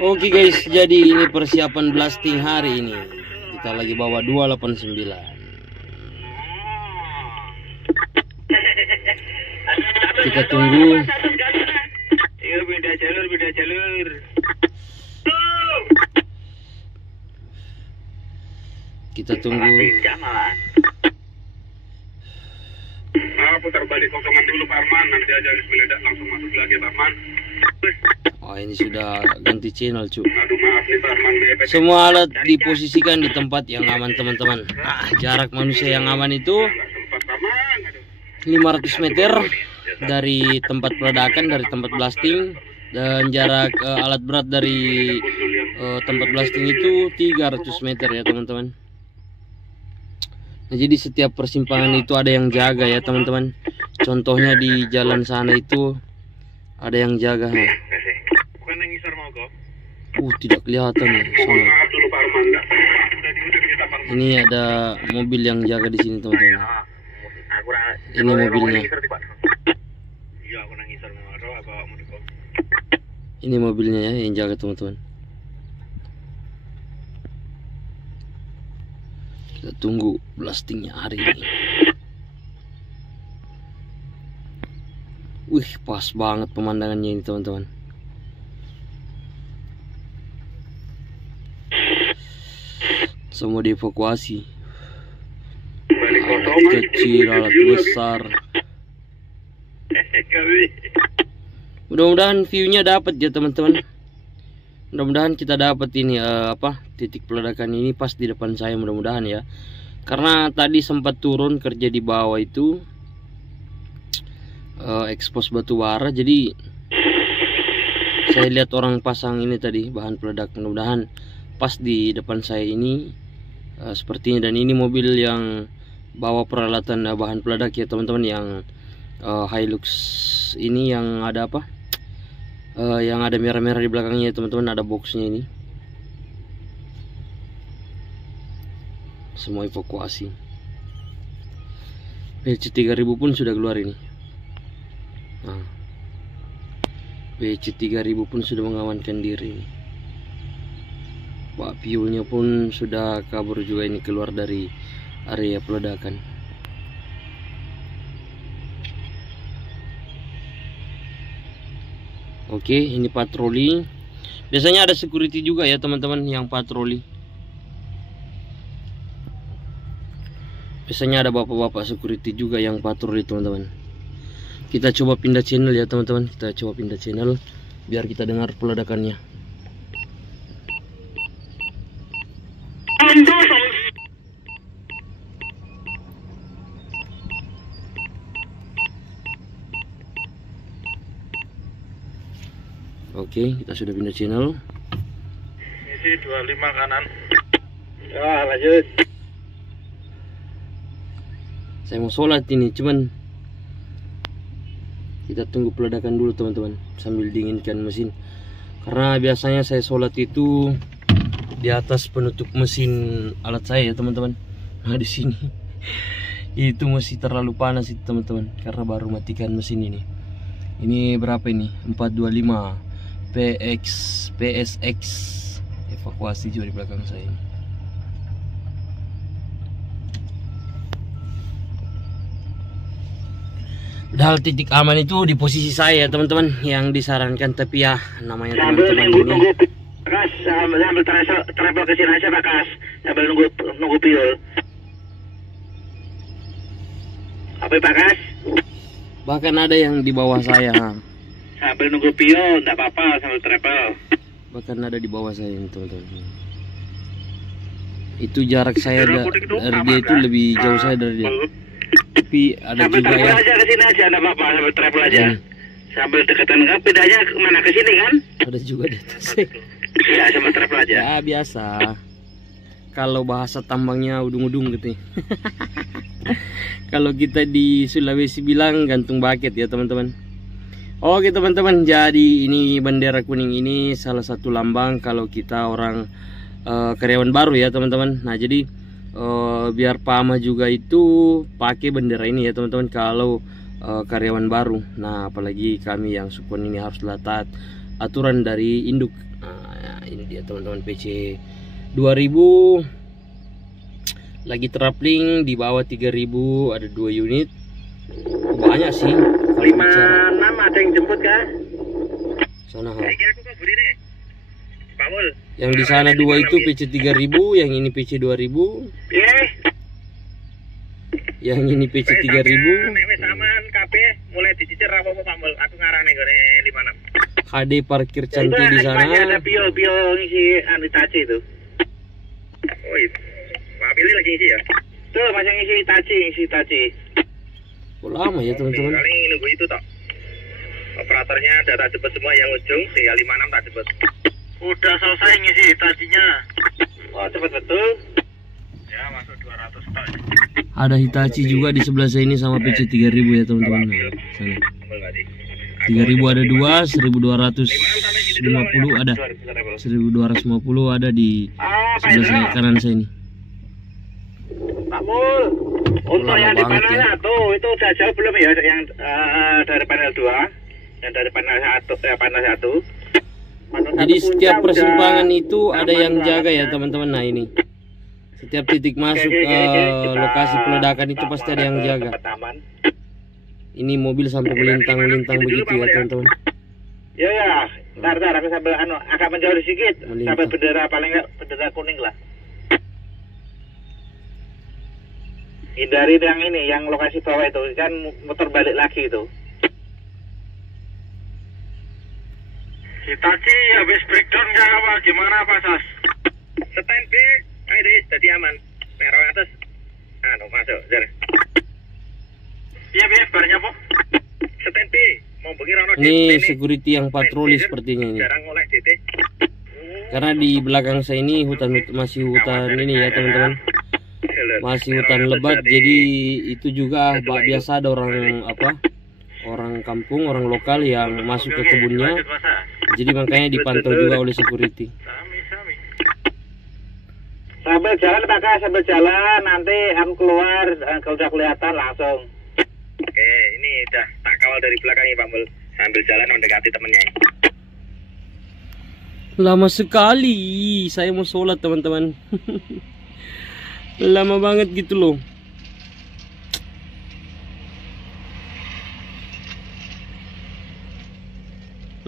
Oke guys, jadi ini persiapan blasting hari ini. Kita lagi bawa 289. Kita tunggu. Beda jalur. Kita tunggu. Putar balik kosongan dulu Pak Arman, nanti aja meledak langsung masuk lagi Pak Arman. Oh, ini sudah ganti channel cu. Aduh maaf nih Pak Arman. Semua alat diposisikan di tempat yang aman teman-teman. Jarak manusia yang aman itu 500 meter dari tempat peledakan, dari tempat blasting, dan jarak alat berat dari tempat blasting itu 300 meter ya teman-teman. Nah, jadi setiap persimpangan itu ada yang jaga ya teman-teman. Contohnya di jalan sana itu ada yang jaga. Tidak kelihatan ya. Ini ada mobil yang jaga di sini teman-teman. Ini mobilnya. Ini mobilnya ya yang jaga teman-teman. Kita tunggu blastingnya hari ini. Wih, pas banget pemandangannya ini teman-teman. Semua dievakuasi. Alat kecil, alat besar. Mudah-mudahan view-nya dapat ya teman-teman. Mudah-mudahan kita dapat ini titik peledakan ini pas di depan saya, mudah-mudahan ya. Karena tadi sempat turun kerja di bawah itu ekspos batu bara, jadi saya lihat orang pasang ini tadi bahan peledak. Mudah-mudahan pas di depan saya ini sepertinya. Dan ini mobil yang bawa peralatan bahan peledak ya teman-teman, yang Hilux ini yang ada yang ada merah-merah di belakangnya teman-teman, ada boxnya ini. Semua evakuasi. BC 3000 pun sudah keluar ini. Nah, BC 3000 pun sudah mengamankan diri. Pak Piulnya pun sudah kabur juga ini, keluar dari area peledakan. Oke, ini patroli. Biasanya ada security juga ya teman-teman yang patroli. Biasanya ada bapak-bapak security juga yang patroli teman-teman. Kita coba pindah channel ya teman-teman. Kita coba pindah channel biar kita dengar peledakannya. Oke, kita sudah pindah channel. Isi 25 kanan. Ya, lanjut. Saya mau sholat ini, cuman kita tunggu peledakan dulu teman-teman sambil dinginkan mesin. Karena biasanya saya sholat itu di atas penutup mesin alat saya ya teman-teman. Nah di sini itu masih terlalu panas itu teman-teman, karena baru matikan mesin ini. Ini berapa ini? 425 PSX. Evakuasi juga di belakang saya ini. Padahal titik aman itu di posisi saya teman-teman yang disarankan, tapi ya namanya teman-teman ini. Kas, sambil travel ke sini aja Pak Kas, sambil nunggu piul. Apa Pak Kas? Bahkan ada yang di bawah saya. Sambil nunggu piul, enggak apa-apa sambil travel. Bahkan ada di bawah saya ini teman-teman. Itu jarak saya dari dia itu lebih jauh saya dari dia. Tapi ada sambil juga ya. Aja ke sini aja, enggak apa-apa, sambil travel aja. Sambil dekatan enggak, pindahnya kemana, ke sini kan? Ada juga di atas. Ya, sambil travel aja. Ya biasa. Kalau bahasa tambangnya udung-udung gitu. Kalau kita di Sulawesi bilang gantung baket ya teman-teman. Oke teman-teman, jadi ini bendera kuning ini salah satu lambang kalau kita orang karyawan baru ya teman-teman. Nah jadi biar pama juga itu pakai bendera ini ya teman-teman kalau karyawan baru. Nah apalagi kami yang sukun ini harus taat aturan dari induk. Nah, ini dia teman-teman, PC 2000 lagi terapling di bawah 3000, ada 2 unit. Banyak sih kalau 56 bicara. ada yang jemput kah? Sana ha. Kira aku kabur ini. Pak Mul. Yang di sana 2 itu PC 3000, yang ini PC 2000. Iya. Yang ini PC 3000. Nek wis aman kabeh mulai dicicil apa-apa Pak Mul. Aku ngarane gone 56. HD parkir cantik di sana. Ada bio ngisi Itachi itu. Oh itu. Pak Pilih lagi ngisi ya? Tuh masih ngisi Itachi. Oh, lama ya teman-teman. Paling nunggu itu toh. Operatornya udah tak cepet semua, yang ujung tinggal 56 tak cepet. Udah selesai ngisi Itachinya. Wah cepet betul. Ya masuk 200 tok. Ada Hitachi juga di sebelah saya ini sama PC 3000 ya teman-teman. Nah, sana. 3000 ada 2, 1250 ada. 1250 ada di sebelah saya kanan saya ini. Pak Mul, untuk yang di panel ya. 1 itu udah jauh belum ya, yang dari panel 2, yang dari panel 1, panel 1. Jadi setiap persimpangan itu ada yang jaga ya teman-teman. Nah ini, setiap titik masuk lokasi peledakan itu pasti ada yang jaga. Ini mobil sampai melintang-melintang begitu ya teman-teman. Ya, ntar aku sambil agak menjauh sedikit, sampai bendera paling nggak bendera kuning lah. Hindari yang ini, yang lokasi bawah itu kan muter balik lagi itu. Hitachi habis breakdown nggak apa? Gimana Pak Sas? Stand B, ayo deh, jadi aman. Merah atas, masuk, jar. Iya barnya po. Stand B, mau pergi rono. Ini security yang patroli sepertinya ini. Jarang oleh DT. Karena di belakang saya ini masih hutan ini ya teman-teman. Masih hutan lebat, jadi itu juga biasa ada orang orang kampung, orang lokal yang masuk ke kebunnya, jadi makanya dipantau juga oleh security. Sambil jalan Pak, sambil jalan nanti aku keluar, kalau udah kelihatan langsung. Oke, ini udah tak kawal dari belakang ya Pak Mul, sambil jalan mendekati temennya. Lama sekali saya mau sholat teman-teman. Lama banget gitu loh.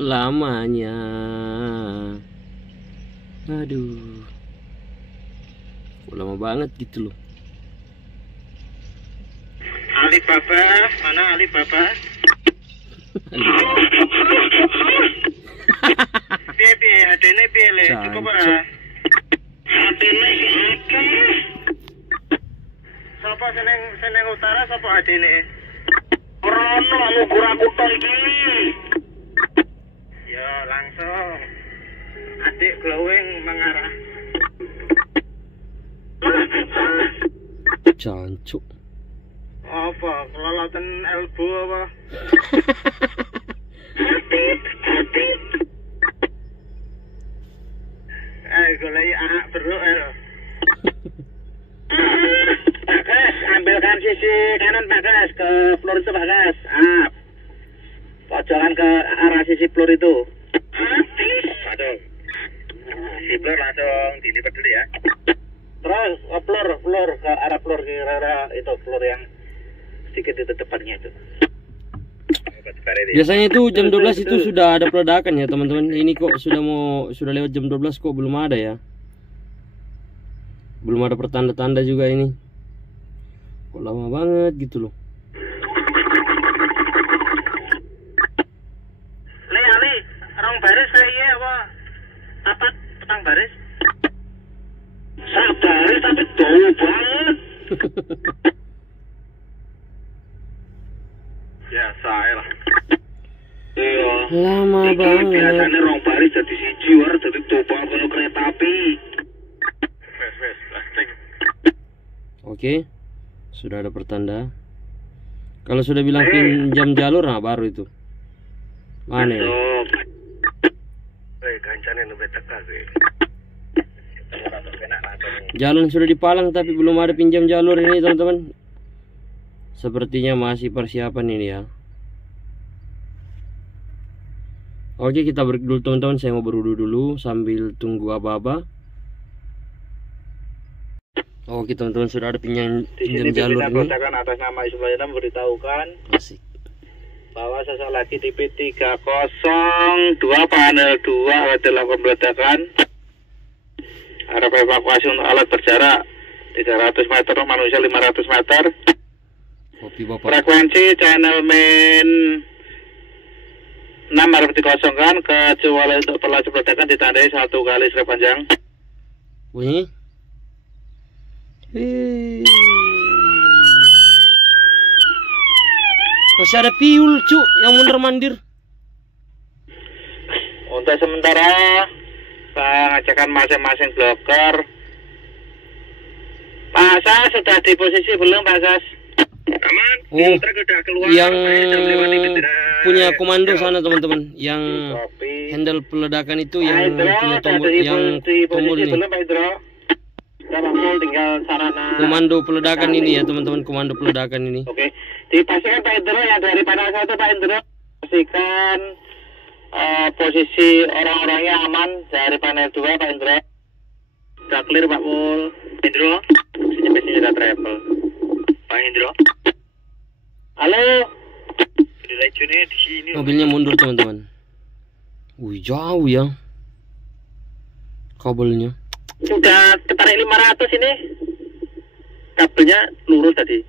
Lamanya. Aduh. Kok lama banget gitu loh. Alibaba, mana Alibaba? Piye, adene piye le? Cukup Pak. Adene iki. Sapa seneng utara sapa adene? Ora ono ngukur aku tok iki. Ya langsung. Adik glowing mengarah. Cancuk. Apa? Keloloten elbow apa? Golek anak beruk lho. Bagas, ambilkan sisi kanan Bagas ke floor itu Bagas. Pojokan ke arah sisi floor itu. Langsung. Si floor langsung dilipat dulu ya. Terus floor ke arah floor itu floor yang sedikit itu depannya itu. Biasanya itu jam 12 itu sudah ada peledakan ya teman-teman. Ini kok sudah lewat jam 12 kok belum ada ya. Belum ada pertanda-tanda juga ini. Kok lama banget gitu loh. Ali, rong baris saya apa? Apa petang baris? Sabaris tapi jauh banget. Ya saya lah. Iya. Lama banget. Biasanya rong baris jadi siji war jadi topang kono kereta api. Wes, lasting. Oke. Sudah ada pertanda. Kalau sudah bilang pinjam jalur, nah baru itu. Mana ya? Kancane nembe teka sih. Jalan sudah dipalang tapi belum ada pinjam jalur ini teman-teman. Sepertinya masih persiapan ini ya. Oke, kita break dulu teman-teman. Saya mau berwudu dulu sambil tunggu aba-aba. Oke teman-teman, sudah ada pinjam jalur ini. Peledakan atas nama Ismail memberitahukan Asik. bahwa sesaat lagi DP302 panel 2 adalah peledakan. Harap evakuasi untuk alat berjarak 300 meter, manusia 500 meter. Kopi bapak. Frekuensi channel main 6 harap dikosongkan, kecuali untuk pelaju peledakan ditandai 1 kali serai panjang. Bunyi. Masih ada piul cuk yang mondar mandir. Untuk sementara pengecekan masing-masing bloker. Pak Sas sudah di posisi belum Pak Sas? Aman. Oh, udah keluar. yang punya komando sana teman-teman, yang handle peledakan itu yang punya tombol, yang tombol ini. Tinggal sarana. Komando peledakan ini ya teman-teman, komando peledakan ini. Oke, dipastikan Pak Indro yang dari panel 1 Pak Indro, pastikan posisi orang-orangnya aman dari panel 2 Pak Indro. Sudah clear Pak Mul. Indro, sini sudah travel. Pak Indro. Halo. Di sini. Mobilnya mundur teman-teman. Wih, jauh ya kabelnya. Sudah ketarik 500 ini. Kabelnya lurus tadi.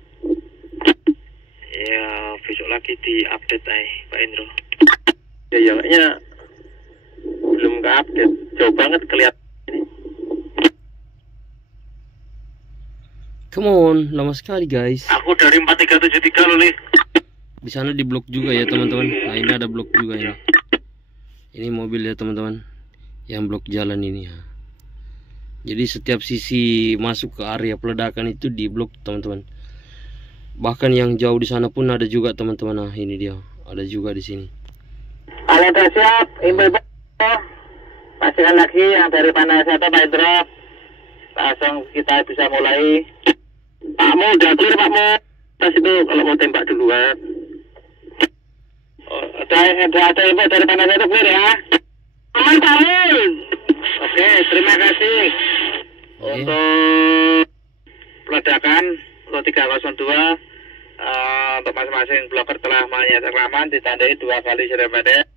Ya, besok lagi di-update Pak Indro. Ya, kayaknya belum ke-update. Jauh banget kelihatan ini. Come on, lama sekali guys. Aku dari 4373 loh nih. Di sana di blok juga ya teman-teman. Nah, ini ada blok juga ini. Ini mobil ya teman-teman, yang blok jalan ini ya. Jadi setiap sisi masuk ke area peledakan itu di blok teman-teman. Bahkan yang jauh di sana pun ada juga teman-teman. Nah, ini dia, ada juga di sini. Alat siap, ibu-ibu. Pastikan lagi yang dari panel 1 Pak Indro. Langsung kita bisa mulai. Pakmu udah clear Pakmu. Tas itu kalau mau tembak duluan. Oh, ada ibu dari panel 1 clear ya. Aman Pakmu. Oke, terima kasih. Untuk peledakan untuk 302 untuk masing-masing bloker telah menyatakan aman, ditandai 2 kali serai pendek.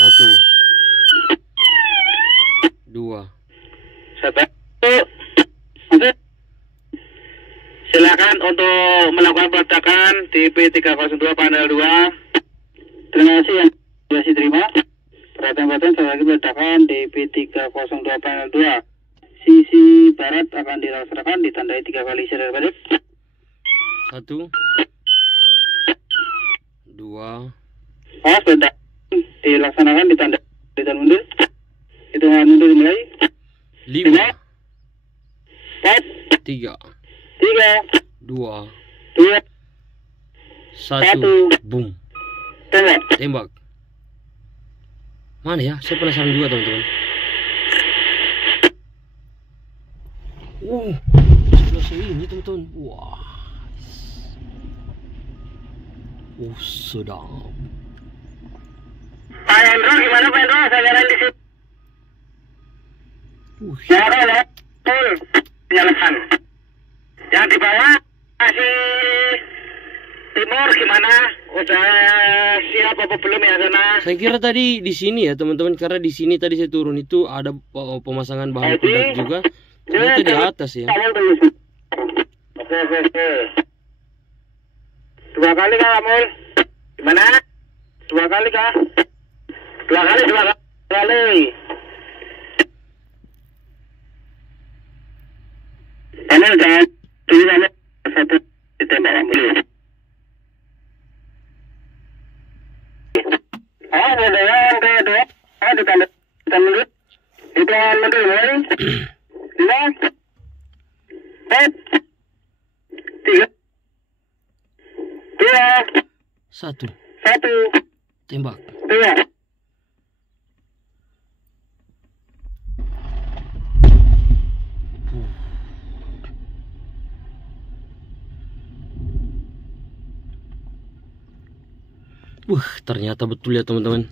1 2 1. Silakan untuk melakukan peledakan di P302 panel 2. Terima kasih yang masih terima. Perhatian-perhatian sekali lagi peledakan di P302 panel 2. Sisi barat akan dilaksanakan ditandai 3 kali serai pendek. 1 2 Peledakan dilaksanakan ditandai dan mundur. Hitungan mundur dimulai. 5 4 3 3 2 2 1 boom. tembak. Tembak. Mana ya? Saya penasaran juga teman-teman. Sebelah sini teman-teman. Wah. Sedap. Pak Hendro gimana Pak Hendro? Saya jalan di sini. Ya, full penyalahan. Yang di bawah masih timur gimana? Udah siap apa belum ya sana? Saya kira tadi di sini ya teman-teman, karena di sini tadi saya turun itu ada pemasangan bahan peledak juga. Ternyata di atas ya. Oke. 2 kali kah Amul? Gimana? 2 kali kah? 2 kali. Ini udah tulisannya 1 ditembak Amul. Ditambah. Itu mundur mulai. 5 4 3 2 1 tembak. 2 Ternyata betul ya teman-teman.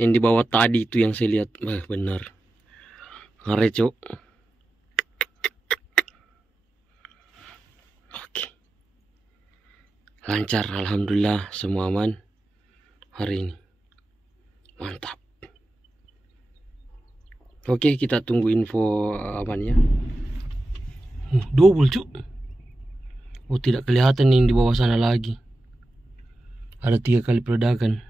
Yang di bawah tadi itu yang saya lihat. Benar. Ngare, Cok. Oke. Lancar, alhamdulillah, semua aman hari ini. Mantap. Oke, kita tunggu info amannya. Double, Cuk. Oh, tidak kelihatan nih di bawah sana lagi. Ada 3 kali peledakan.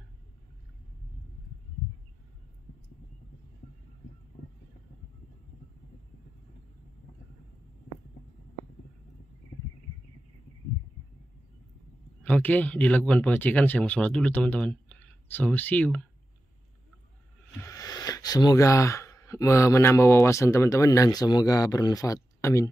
Oke, dilakukan pengecekan. Saya mau sholat dulu teman-teman. So, see you. Semoga menambah wawasan teman-teman dan semoga bermanfaat. Amin.